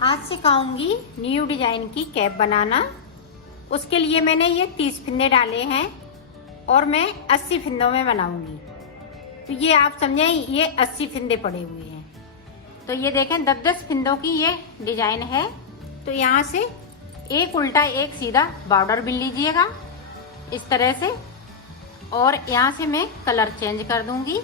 आज सिखाऊंगी new design की cap बनाना। उसके लिए मैंने ये 30 फिंदे डाले हैं और मैं 80 फिंदों में बनाऊंगी। तो ये आप समझें, ये 80 फिंदे पड़े हुए हैं। तो ये देखें 10-10 फिंदों की ये डिजाइन है। तो यहाँ से एक उल्टा एक सीधा बॉर्डर बिन लीजिएगा इस तरह से, और यहाँ से मैं कलर चेंज कर दूंगी।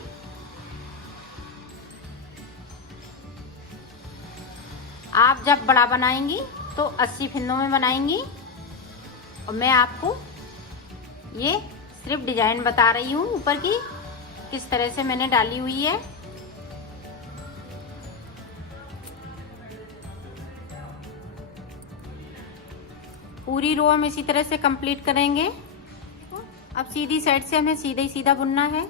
आप जब बड़ा बनाएंगी तो 80 फिंदों में बनाएंगी, और मैं आपको ये सिर्फ डिजाइन बता रही हूँ ऊपर की किस तरह से मैंने डाली हुई है। पूरी रो हम इसी तरह से कंप्लीट करेंगे। अब सीधी साइड से हमें सीधा ही सीधा बुनना है।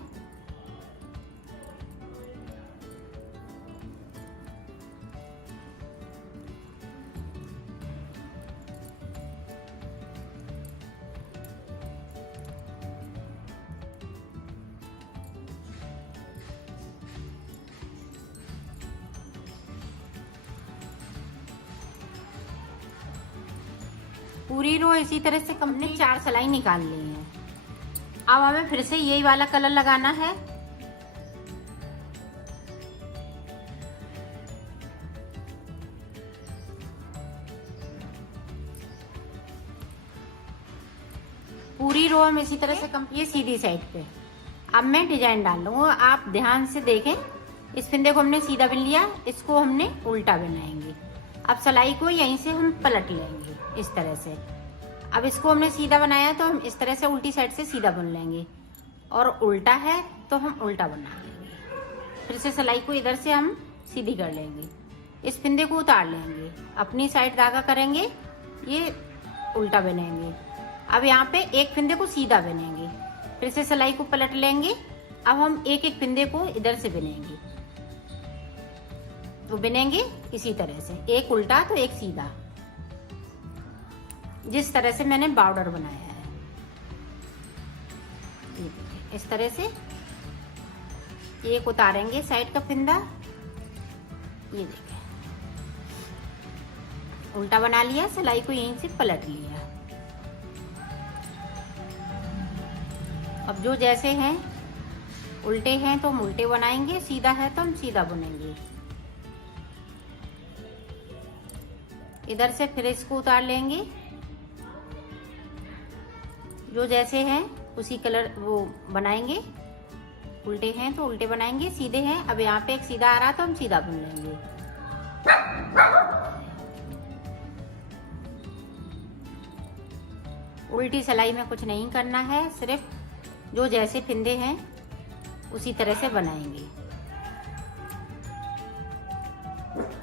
पूरी रो इसी तरह से हमने 4 सिलाई निकाल ली है। अब हमें फिर से यही वाला कलर लगाना है। पूरी रो हम इसी तरह से ये सीधी साइड पे। अब मैं डिजाइन डाल लूंगा, आप ध्यान से देखें। इस फिंदे को हमने सीधा बिन लिया, इसको हमने उल्टा बनाएंगे। अब सिलाई को यहीं से हम पलट लेंगे इस तरह से। अब इसको हमने सीधा बनाया तो हम इस तरह से उल्टी साइड से सीधा बुन लेंगे, और उल्टा है तो हम उल्टा बना लेंगे। फिर से सिलाई को इधर से हम सीधी कर लेंगे। इस फिंदे को उतार लेंगे, अपनी साइड धागा करेंगे, ये उल्टा बनेंगे। अब यहाँ पे एक फिंदे को सीधा बनेंगे, फिर से सिलाई को पलट लेंगे। अब हम एक एक फिंदे को इधर से बनेंगे, तो बिनेंगे इसी तरह से, एक उल्टा तो एक सीधा, जिस तरह से मैंने बॉर्डर बनाया है। ये देखिए इस तरह से एक उतारेंगे साइड का फिंदा, ये देखिए उल्टा बना लिया, सिलाई को यहीं से पलट लिया। अब जो जैसे हैं, उल्टे हैं तो हम उल्टे बनाएंगे, सीधा है तो हम सीधा बुनेंगे। इधर से फिर इसको उतार लेंगे, जो जैसे हैं उसी कलर वो बनाएंगे। उल्टे हैं तो उल्टे बनाएंगे, सीधे हैं। अब यहाँ पे एक सीधा आ रहा तो हम सीधा बुन लेंगे। उल्टी सिलाई में कुछ नहीं करना है, सिर्फ जो जैसे फिंदे हैं उसी तरह से बनाएंगे।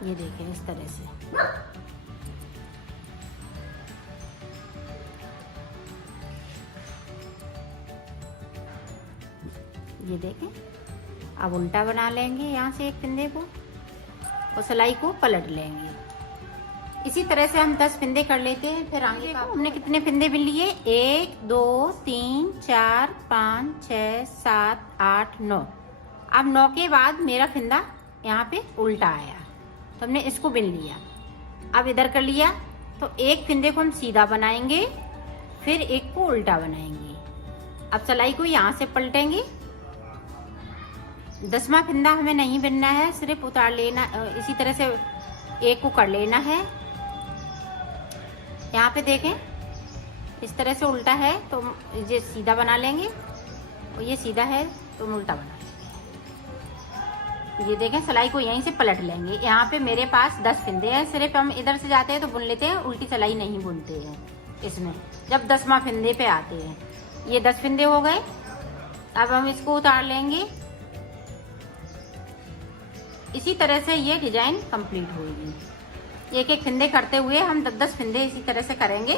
ये देखें इस तरह से। ये देखें, अब उल्टा बना लेंगे यहाँ से एक फिंदे को, और सिलाई को पलट लेंगे। इसी तरह से हम 10 फिंदे कर लेते हैं। फिर आगे हमने कितने फिंदे बिन लिए? 1 2 3 4 5 6 7 8 9। अब 9 के बाद मेरा फिंदा यहाँ पे उल्टा आया, तो हमने इसको बिन लिया। अब इधर कर लिया तो एक फिंदे को हम सीधा बनाएंगे, फिर एक को उल्टा बनाएंगे। अब सिलाई को यहाँ से पलटेंगे। 10वां फिंदा हमें नहीं बिनना है, सिर्फ उतार लेना, इसी तरह से एक को कर लेना है। यहाँ पे देखें इस तरह से उल्टा है तो ये सीधा बना लेंगे, और ये सीधा है तो उल्टा बना लेंगे। ये देखें सिलाई को यहीं से पलट लेंगे। यहाँ पे मेरे पास 10 फिंदे हैं, सिर्फ हम इधर से जाते हैं तो बुन लेते हैं, उल्टी सिलाई नहीं बुनते हैं इसमें जब 10वां फिंदे पे आते हैं। ये 10 फिंदे हो गए। अब हम इसको उतार लेंगे। इसी तरह से ये डिजाइन कंप्लीट होगी। एक एक फिंदे करते हुए हम 10-10 फिंदे इसी तरह से करेंगे,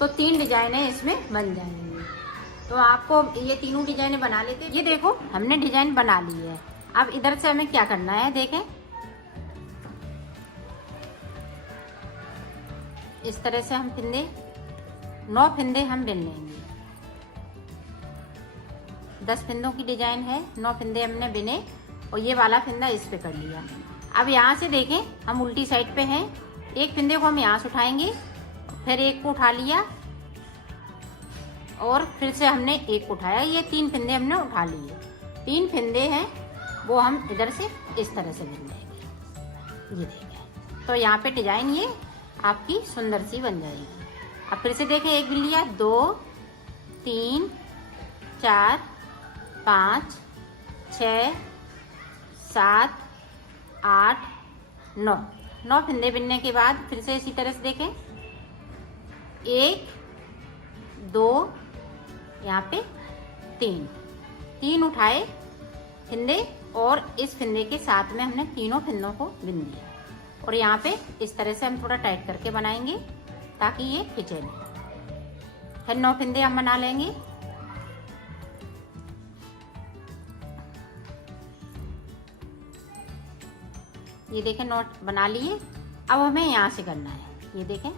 तो 3 डिजाइनें इसमें बन जाएंगी। तो आपको ये तीनों डिजाइनें बना लेते हैं। ये देखो हमने डिजाइन बना ली है। अब इधर से हमें क्या करना है, देखें इस तरह से हम फिंदे 9 फिंदे हम बिन लेंगे। 10 फिंदों की डिजाइन है, 9 फिंदे हमने बिने, और ये वाला फिंदा इस पे कर लिया। अब यहाँ से देखें हम उल्टी साइड पे हैं, एक फिंदे को हम यहाँ से उठाएंगे, फिर एक को उठा लिया और फिर से हमने एक को उठाया। ये 3 फिंदे हमने उठा लिए। 3 फिंदे हैं वो हम इधर से इस तरह से बुन लेंगे। ये देखिए, तो यहाँ पे डिजाइन ये आपकी सुंदर सी बन जाएगी। अब फिर से देखें, एक बिन लिया, 2 3 4 5 6 7 8 9 फिंदे बिनने के बाद फिर से इसी तरह से देखें, 1 2 यहाँ पे 3 उठाए फिंदे और इस फिंदे के साथ में हमने तीनों फिंदों को बिन दिया। और यहाँ पे इस तरह से हम थोड़ा टाइट करके बनाएंगे ताकि ये खिंचे नहीं। फिर 9 फिंदे हम बना लेंगे। ये देखें, नोट बना लिए। अब हमें यहाँ से करना है। ये देखें,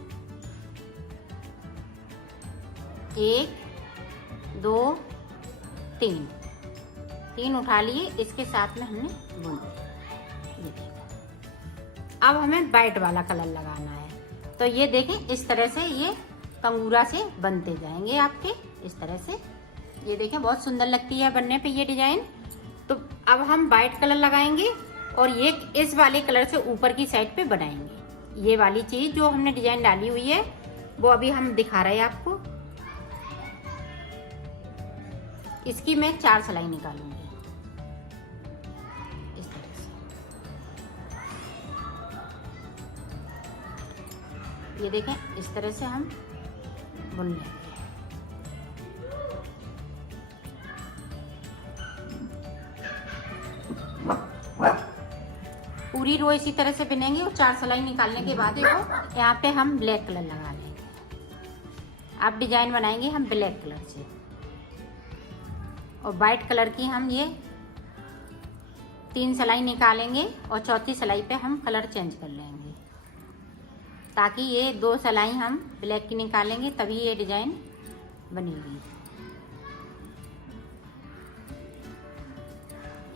1 2 3 उठा लिए, इसके साथ में हमने बुन दिया। ये देखें, अब हमें वाइट वाला कलर लगाना है। तो ये देखें, इस तरह से ये कंगूरा से बनते जाएंगे आपके, इस तरह से। ये देखें, बहुत सुंदर लगती है बनने पे ये डिजाइन। तो अब हम वाइट कलर लगाएंगे और ये इस वाले कलर से ऊपर की साइड पे बनाएंगे। ये वाली चीज जो हमने डिजाइन डाली हुई है वो अभी हम दिखा रहे हैं आपको। इसकी मैं 4 सिलाई निकालूंगी इस तरह से। ये देखें, इस तरह से हम बुन लेंगे। पूरी रो इसी तरह से बिनेंगे और 4 सिलाई निकालने के बाद देखो यहाँ पे हम ब्लैक कलर लगा लेंगे। अब डिजाइन बनाएंगे हम ब्लैक कलर से और वाइट कलर की हम ये 3 सिलाई निकालेंगे और चौथी सिलाई पे हम कलर चेंज कर लेंगे ताकि ये 2 सिलाई हम ब्लैक की निकालेंगे, तभी ये डिजाइन बनेगी।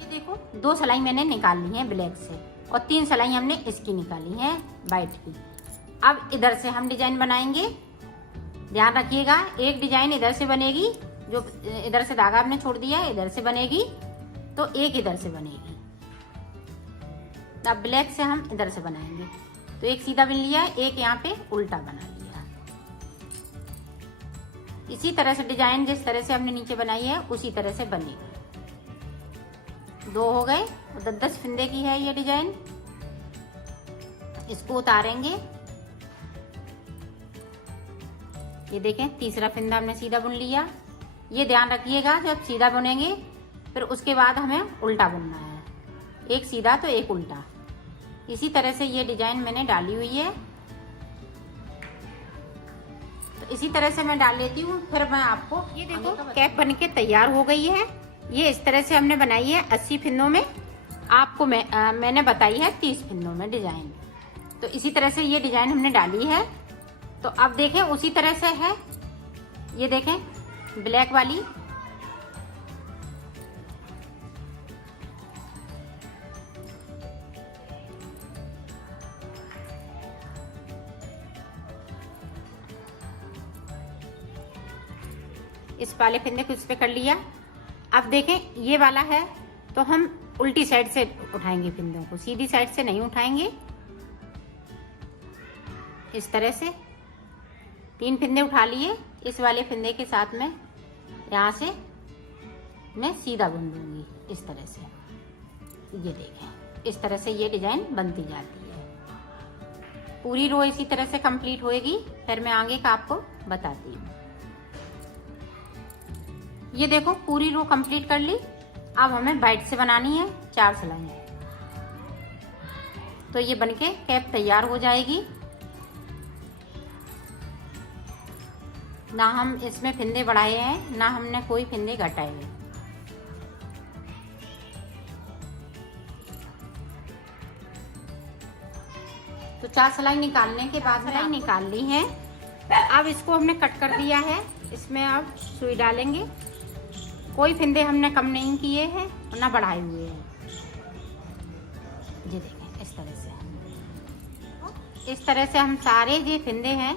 ये देखो, 2 सिलाई मैंने निकाल ली है ब्लैक से और 3 सिलाई हमने इसकी निकाली है वाइट की। अब इधर से हम डिजाइन बनाएंगे। ध्यान रखिएगा, एक डिजाइन इधर से बनेगी, जो इधर से धागा हमने छोड़ दिया है इधर से बनेगी, तो एक इधर से बनेगी। अब ब्लैक से हम इधर से बनाएंगे। तो एक सीधा बिन लिया, एक यहाँ पे उल्टा बना लिया। इसी तरह से डिजाइन जिस तरह से हमने नीचे बनाई है उसी तरह से बनेगी। 2 हो गए, 10 फिंदे की है ये डिजाइन। इसको उतारेंगे। ये देखें, तीसरा फिंदा हमने सीधा बुन लिया। ये ध्यान रखिएगा, जब सीधा बुनेंगे फिर उसके बाद हमें उल्टा बुनना है, एक सीधा तो एक उल्टा। इसी तरह से ये डिजाइन मैंने डाली हुई है। तो इसी तरह से मैं डाल लेती हूँ, फिर मैं आपको। ये देखो, कैप बन के तैयार हो गई है। ये इस तरह से हमने बनाई है 80 फिंदों में। आपको मैंने बताई है 30 फिंदों में डिजाइन। तो इसी तरह से ये डिजाइन हमने डाली है। तो अब देखें, उसी तरह से है। ये देखें, ब्लैक वाली। इस वाले फिंदे को इस पे कर लिया। अब देखें, ये वाला है तो हम उल्टी साइड से उठाएंगे फिंदों को, सीधी साइड से नहीं उठाएंगे। इस तरह से 3 फिंदे उठा लिए। इस वाले फिंदे के साथ में यहाँ से मैं सीधा बुन दूंगी इस तरह से। ये देखें, इस तरह से ये डिजाइन बनती जाती है। पूरी रो इसी तरह से कंप्लीट होएगी। फिर मैं आगे का आपको बताती हूँ। ये देखो, पूरी रो कंप्लीट कर ली। अब हमें वाइट से बनानी है 4 सिलाई। तो ये बनके कैप तैयार हो जाएगी। ना हम इसमें फिंदे बढ़ाए हैं, ना हमने कोई फिंदे घटाए हैं। तो 4 सिलाई निकालने के बाद सिलाई निकाल ली है। अब इसको हमने कट कर दिया है। इसमें अब सुई डालेंगे। कोई फिंदे हमने कम नहीं किए हैं और ना बढ़ाए हुए हैं। ये देखें, इस तरह से इस तरह से हम सारे जो फिंदे हैं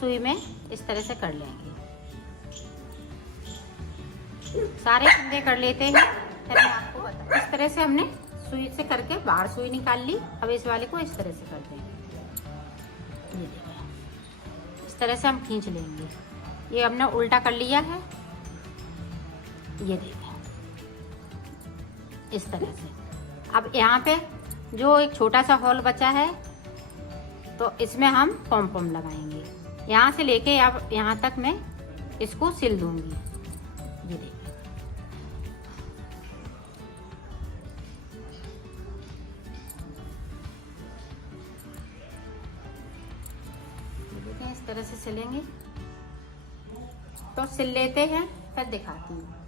सुई में इस तरह से कर लेंगे। सारे फिंदे कर लेते हैं। फिर मैं आपको बता, इस तरह से हमने सुई से करके बाहर सुई निकाल ली। अब इस वाले को इस तरह से कर देंगे। ये देखिए इस तरह से हम खींच लेंगे। ये हमने उल्टा कर लिया है। ये देखिए इस तरह से। अब यहाँ पे जो एक छोटा सा हॉल बचा है तो इसमें हम पॉम पॉम लगाएंगे। यहाँ से लेके अब यहाँ तक मैं इसको सिल दूंगी। ये देखिए इस तरह से सिलेंगे। तो सिल लेते हैं फिर दिखाती हूँ।